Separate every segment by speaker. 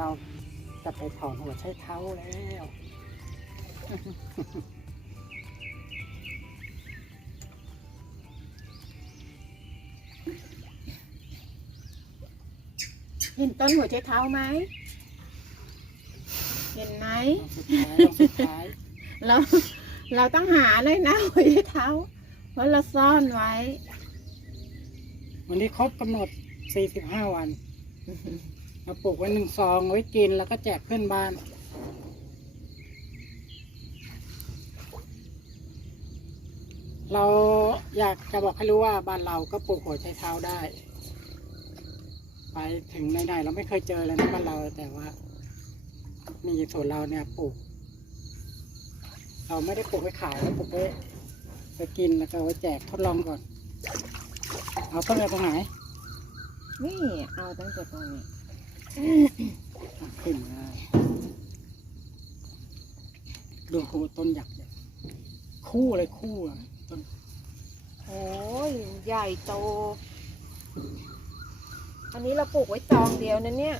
Speaker 1: เราจะไปถอนหัวใช้เท้าแล้ว
Speaker 2: เห็นต้นหัวใจเท้าไหม เห็นไหม
Speaker 1: ลองสุดท้ายลองสุดท้าย
Speaker 2: เราเราต้องหาเลยนะหัวใจเท้า เพราะเราซ่อนไว้
Speaker 1: วันนี้ครบกำหนด 45 วัน มาปลูกไว้หนึ่งซองไว้กินแล้วก็แจกเพื่อนบ้าน เราอยากจะบอกให้รู้ว่าบ้านเราก็ปลูกหัวไชเท้าได้ ไปถึงไหนๆเราไม่เคยเจอเลยนะบ้านเราแต่ว่า มีส่วนเราเนี่ยปลูก เราไม่ได้ปลูกไว้ขายเราปลูกไว้ไปกินแล้วก็ไว้แจกทดลองก่อน เอาต้นอะไรตรงไหน
Speaker 2: นี่ เอาตั้งแต่ตรงนี้
Speaker 1: ขึ้นมาดูโหต้นหยักษ์ใหญ่คู่เลยคู่อะต้น
Speaker 2: โอ้ยใหญ่โต อันนี้เราปลูกไว้จองเดียวนะเนี่ย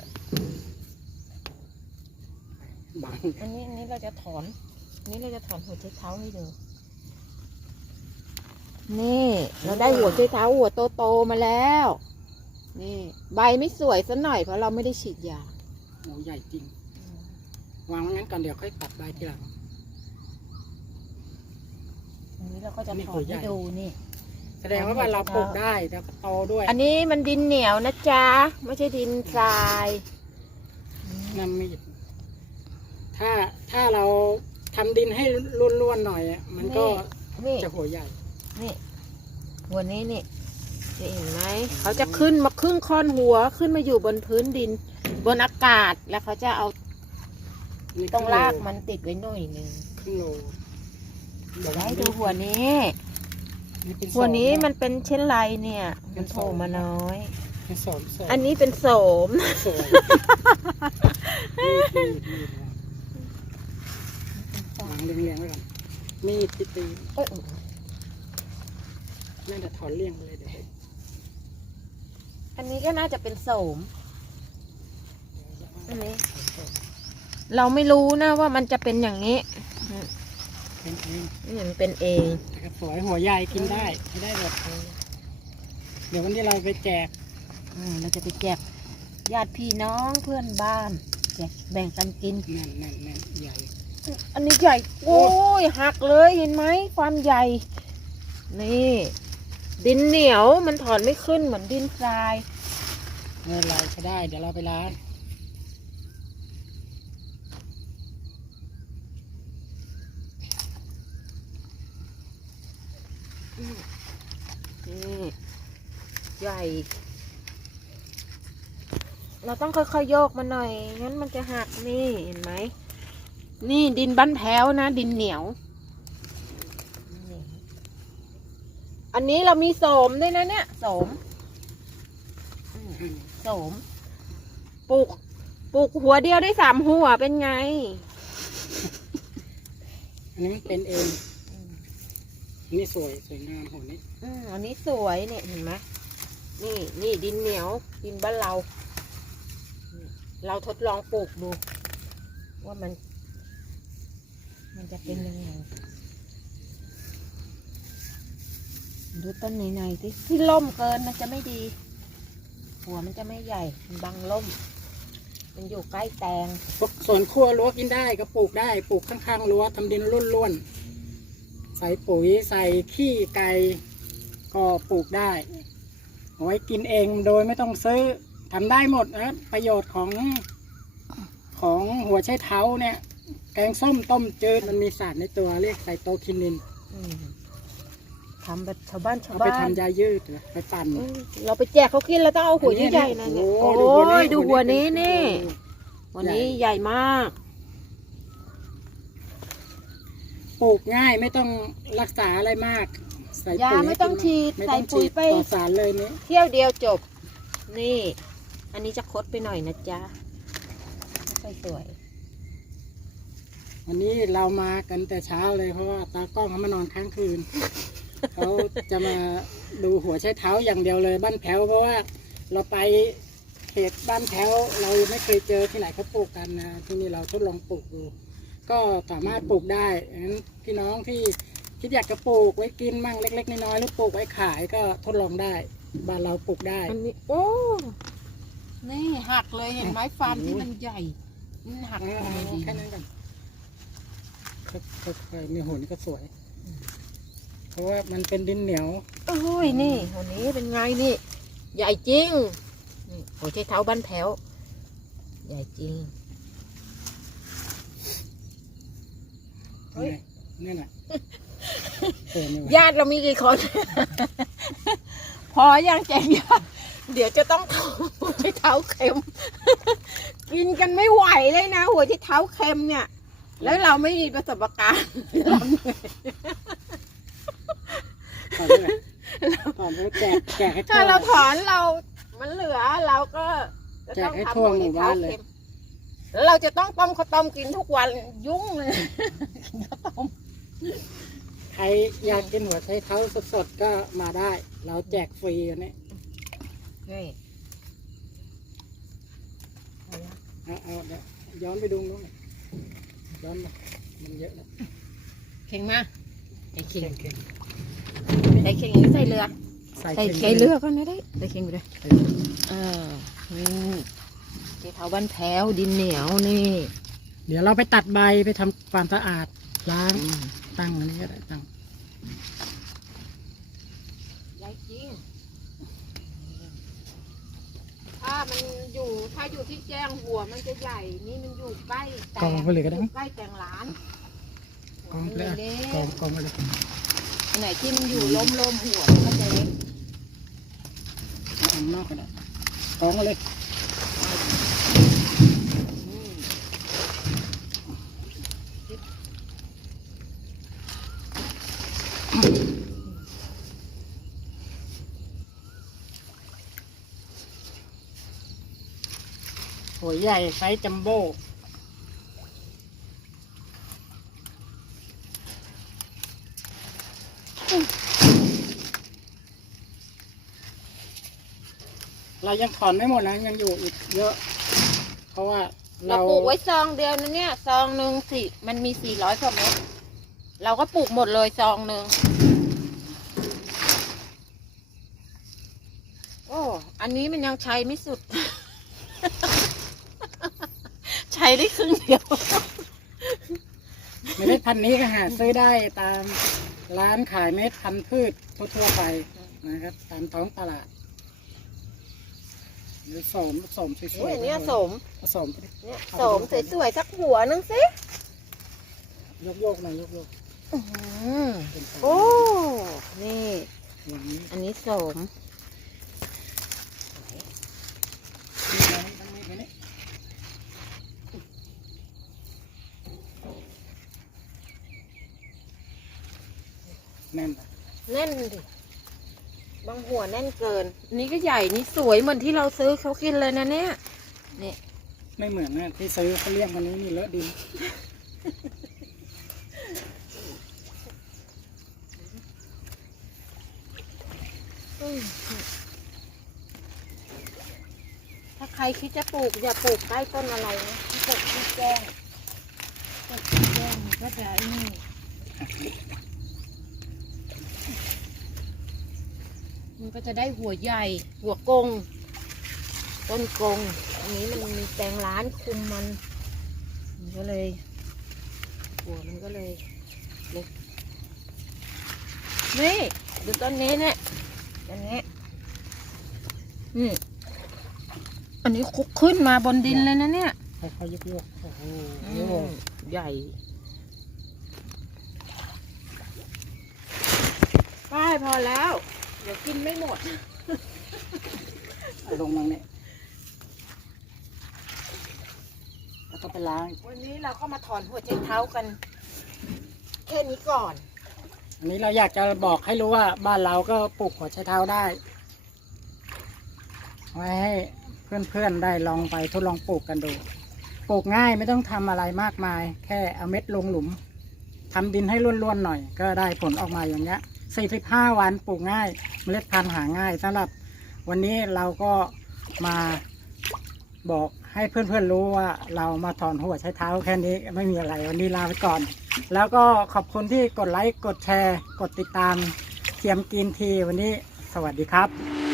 Speaker 1: บาง
Speaker 2: อันนี้อันนี้เราจะถอนอันนี้เราจะถอนหัวใจเท้าให้ดู นี่ เราได้หัวใจเท้าหัวโตๆมาแล้ว นี่ ใบไม่สวยสัหน่อยเพราะเราไม่ได้ฉีดยา
Speaker 1: โอ้ใหญ่จริง วางไว้งั้นก่อนเดี๋ยวค่อยตัดใบทีหลัง
Speaker 2: อันนี้เราก็จะ
Speaker 1: นี่
Speaker 2: ถอ
Speaker 1: หั
Speaker 2: น
Speaker 1: วใหญ่
Speaker 2: ให้ดูนี่
Speaker 1: แสดงว่าบ้านเราปลูกได้แล้วก็โตด้วย
Speaker 2: อันนี้มันดินเหนียวนะจ๊ะ ไม่ใช่ดินทราย
Speaker 1: น้ำมีดถ้าถ้าเราทำดินให้ร่วนๆหน่อยอะมันก็
Speaker 2: นี่
Speaker 1: จะหัวใหญ่
Speaker 2: นี่หัวนี้นี่ จะเห็นไหมเขาจะขึ้นมาครึ่งค่อนหัวขึ้นมาอยู่บนพื้นดิน บนอากาศแล้วเขาจะเอา
Speaker 1: นี่
Speaker 2: ตรงรากมันติดไว้หน่อยหนึง
Speaker 1: ครึ่งโลเดี๋ยว
Speaker 2: ได้
Speaker 1: ให้
Speaker 2: ดูหัวนี้
Speaker 1: นี่เป็น
Speaker 2: หัวนี้
Speaker 1: โสะ
Speaker 2: มันเป็นเช่นไรเนี่ย
Speaker 1: เป็
Speaker 2: มัน
Speaker 1: นโส
Speaker 2: โผมมาน้อย
Speaker 1: เป็นโสมโสม
Speaker 2: อันนี้เป็นโสม
Speaker 1: สวยมีดมีดมีดวางเรียงๆไว้ก่อนมีดที่ตี
Speaker 2: เอ้ย
Speaker 1: น่าจะถอนเลี่ยงไปเลยเดี๋ยว
Speaker 2: อันนี้ก็น่าจะเป็นโสม อันนี้ เราไม่รู้นะว่ามันจะเป็นอย่างนี้
Speaker 1: เป็นเอง
Speaker 2: นี่มันเป็นเอง
Speaker 1: นะครับสวยหัวใหญ่กินได้ไม่ได้แบบเดี๋ยววันนี้เราไปแจก
Speaker 2: อ่าเราจะไปแจกญาติพี่น้องเพื่อนบ้านแจกแบ่งกันกิน
Speaker 1: แน่นแน่นแน่นใหญ่
Speaker 2: อันนี้ใหญ่ โอ้ยหักเลยเห็นไหมความใหญ่ นี่ ดินเหนียวมันถอนไม่ขึ้นเหมือนดินทราย
Speaker 1: เมื่อไรก็ได้ เดี๋ยวเราไปล้าง
Speaker 2: นี่ใหญ่ เราต้องค่อยๆโยกมาหน่อยงั้นมันจะหักนี่เห็นไหม นี่ดินบ้านแพ้วนะ ดินเหนียวนี่ อันนี้เรามีโสมด้วยนะเนี่ยโสมอืมโสมปลูกปลูกหัวเดียวได้สามหัวเป็นไง
Speaker 1: อันนี้มันเป็นเองอันนี้สวยสวยงามหัวนี้
Speaker 2: อืมอันนี้สวยเนี่ยเห็นไหมนี่นี่ดินเหนียว ดินบ้านเรานี่เราทดลองปลูกดู ว่ามัน มันจะเป็นยังไง ดูต้นไหนๆที่ที่ล่มเกินมันจะไม่ดี หัวมันจะไม่ใหญ่มันบังล่ม มันอยู่ใกล้แตง
Speaker 1: พวกสวนครัวรั้วกินได้ก็ปลูกได้ปลูกข้างๆรั้วทำดินร่วนๆใส่ปุ๋ยใส่ขี้ไก่ก็ปลูกได้เอาไว้กินเองโดยไม่ต้องซื้อทำได้หมดนะประโยชน์ของของหัวไชเท้าเนี่ย แกงส้มต้มจืดมันมีสารในตัวเรียกไซโตคินิน
Speaker 2: อืม ทำแบบชาวบ้านชาว
Speaker 1: เอาไป
Speaker 2: บ้าน
Speaker 1: ทำยายืดเหรอไปปั่น
Speaker 2: อืมเราไปแจกเขากินเราต้องเอาหัวใหญ่ๆนะเนี่ย
Speaker 1: โอ้
Speaker 2: โอ้
Speaker 1: โห
Speaker 2: ยดูหัวนี้
Speaker 1: เป็
Speaker 2: นี่
Speaker 1: โอ้
Speaker 2: วันนี้ใหญ่มาก
Speaker 1: ปลูกง่ายไม่ต้องรักษาอะไรมากใส่
Speaker 2: ยา
Speaker 1: ปุ๋ย
Speaker 2: ไม่ต้องฉีด
Speaker 1: ไม่
Speaker 2: ใส่
Speaker 1: ต้อง
Speaker 2: ปุ๋
Speaker 1: ฉี
Speaker 2: ย
Speaker 1: ด
Speaker 2: ไป
Speaker 1: ปลอดสารเลยนี่
Speaker 2: เที่ยวเดียวจบ นี่ อันนี้จะคดไปหน่อยนะจ๊ะไม่ค่อยสวย
Speaker 1: วันนี้เรามากันแต่เช้าเลยเพราะว่าตากล้องเขามานอนค้างคืน เขาจะมาดูหัวใช้เท้าอย่างเดียวเลยบ้านแผวเพราะว่าเราไปเขตบ้านแถวเราไม่เคยเจอที่ไหนเขาปลูกกันนะที่นี่เราทดลองปลูกดูก็สามารถปลูกได้งั้นพี่น้องที่คิดอยากจะปลูกไว้กินมั่งเล็ก ๆ น้อยๆหรือปลูกไว้ขายก็ทดลองได้บ้านเราปลูกได้
Speaker 2: อันนี้โอ้นี่หักเลยเห็นไหมฟันที่มันใหญ่มันหัก
Speaker 1: เอา
Speaker 2: ทำไม
Speaker 1: เอา
Speaker 2: ดี
Speaker 1: แค่นั้นกันค่อยๆมีหุ่นก็สวย เพราะว่ามันเป็นดินเหนียว
Speaker 2: โอ้ยนี่วันนี้เป็นไงนี่ ใหญ่จริงนี่หัวใจเท้าบ้านแถว ใหญ่จริง เฮ้ย
Speaker 1: นี่น่ะเออนี่ว่ะ
Speaker 2: ญาติเรามีกี่คน พอยังแจกญาติเดี๋ยวจะต้องทำหัวใจเท้าเค็ม กินกันไม่ไหวเลยนะ หัวใจเท้าเค็มเนี่ย แล้วเราไม่มีประสบการณ์ เราเหนื่อย
Speaker 1: ตอนนี้แหละตอนนี้แจกแจกให้ทั่
Speaker 2: ถ้าวเราถอนเรา มันเหลือเราก็จะต้อง
Speaker 1: แจกให้
Speaker 2: ทำ
Speaker 1: ทั่ว
Speaker 2: หัว
Speaker 1: หมู่
Speaker 2: ใจ
Speaker 1: บ้า
Speaker 2: เท้าน
Speaker 1: เลย
Speaker 2: เค็มแล้วเราจะต้องต้มข้าวต้มกินทุกวันยุ่งเลยกินข้าวต้ม
Speaker 1: ใครอยากกินหัวไชเท้าสดๆก็มาได้ เราแจกฟรีอันนี้
Speaker 2: นี่
Speaker 1: เอาเอาเดี๋ยวย้อนไปดูนู้นหน่อยย้อนมามันเยอะแล้ว
Speaker 2: เข่งมาใส่เข่ง
Speaker 1: เข่ง
Speaker 2: ใส่เข่งหรือใส่เรือ
Speaker 1: ๆใส่
Speaker 2: ใส่
Speaker 1: ข่ง
Speaker 2: ใส่เรือก็ไม่ได้ ใส่เข่งไปเลย
Speaker 1: เออ
Speaker 2: เออนี่เจ๊เท้าบ้านแพ้วดินเหนียวนี่
Speaker 1: เดี๋ยวเราไปตัดใบไปทำความสะอาดล้างตั้งอันนี้ก็ได้ตั้ง
Speaker 2: ใหญ่จริงถ้ามันอยู่ถ้าอยู่ที่แจ้งหัวมันจะใหญ่ นี่มันอยู่ใกล้แต
Speaker 1: กองไปเลยก็ได้
Speaker 2: อยู่ใกล้แตงร้าน
Speaker 1: กองไปเลย
Speaker 2: เล็
Speaker 1: กองกองไปเลย
Speaker 2: อันไหนที่มันอยู่ล้มล้มหัวมันก็จะเล็ก
Speaker 1: ทำนอกก็ได้กองเลย
Speaker 2: อืม
Speaker 1: หัวใหญ่ไซส์จัมโบ้ เรายังถอนไม่หมดนะยังอยู่อีกเยอะ เพราะว่า
Speaker 2: เรา
Speaker 1: เรา
Speaker 2: ปลูกไว้ซองเดียวนะเนี่ยซองหนึ่งสี่มันมีสี่ร้อยกว่าเม็ดเราก็ปลูกหมดเลยซองหนึ่งโอ้อันนี้มันยังใช้ไม่สุด ใช้ได้ครึ่งเดียว
Speaker 1: ไม่ได้พันธุ์นี้ก็หาซื้อได้ตามร้านขายเม็ดพันธุ์พืชทั่วๆไปนะครับ ตามท้องตลาด หรือสมสมสวย
Speaker 2: โอ้ย
Speaker 1: ๆ
Speaker 2: อันเนี้ยสม
Speaker 1: ผสมไปดิ
Speaker 2: เนี่ยสมสวยๆสักหัวนึงสิ
Speaker 1: ยกโยกๆหน่อยยกโยก
Speaker 2: อื้อหือ
Speaker 1: ๆเป็นไป
Speaker 2: โอ้นี่
Speaker 1: อย่างนี้
Speaker 2: อันนี้สม
Speaker 1: มีอะไรบ้างไหมเนี่ยแน่นปะ
Speaker 2: แน่นดิบาง หัวแน่นเกินอันนี้ก็ใหญ่นี่สวยเหมือนที่เราซื้อเขากินเลยนะเนี่ยนี่
Speaker 1: ไม่เหมือนนะที่ซื้อเขาเลี้ยงกันนี้นี่เลอะดิน
Speaker 2: ถ้าใครคิดจะปลูกอย่าปลูกใกล้ต้นอะไรนะปลูกที่แจ้งปลูกที่แจ้งมันก็จะไอ้นี่ มันก็จะได้หัวใหญ่ หัวกง ต้นกง อันนี้มันมีแตงร้านคุมมัน มันก็เลย หัวมันก็เลยเล็กนี่ดูต้นนี้เนี่ยต้นนี้อืมอันนี้คุกขึ้นมาบนดินเลยนะเนี่ย
Speaker 1: ค่อยๆยกโยกๆโอ้โห
Speaker 2: ใหญ่ป้ายพอแล้ว เดี๋ยวกินไม่หมด
Speaker 1: เอาลงมาเนี่ยแล้วก็ไปล้าง
Speaker 2: วันนี้เราก็มาถอนหัวใจเท้ากัน แค่นี้ก่อน
Speaker 1: อันนี้เราอยากจะบอกให้รู้ว่าบ้านเราก็ปลูกหัวไชเท้าได้ ไว้ให้เพื่อนๆได้ลองไปทดลองปลูกกันดู ปลูกง่ายไม่ต้องทำอะไรมากมาย แค่เอาเม็ดลงหลุมทำดินให้ร่วนๆหน่อย ก็ได้ผลออกมาอย่างเงี้ย 45 วันปลูกง่าย เมล็ดพันธุ์หาง่ายสำหรับวันนี้เราก็มาบอกให้เพื่อนๆรู้ว่าเรามาถอนหัวใช้เท้าแค่นี้ไม่มีอะไรวันนี้ลาไปก่อน แล้วก็ขอบคุณที่กดไลค์กดแชร์ กดติดตามเจียมกินทีวันนี้สวัสดีครับ